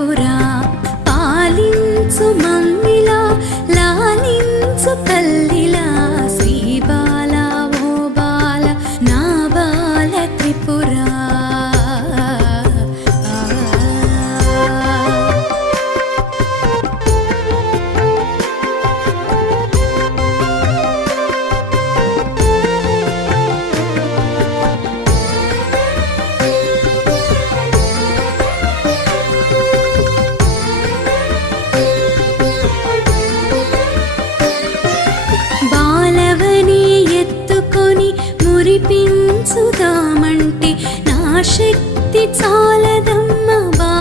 త్రిపుర పాలించు మమ్మిలా లాలించు తల్లిలా శ్రీ బాల ఓ బాల నా బాల త్రిపుర మురిపించుదామంటే నా శక్తి చాలదా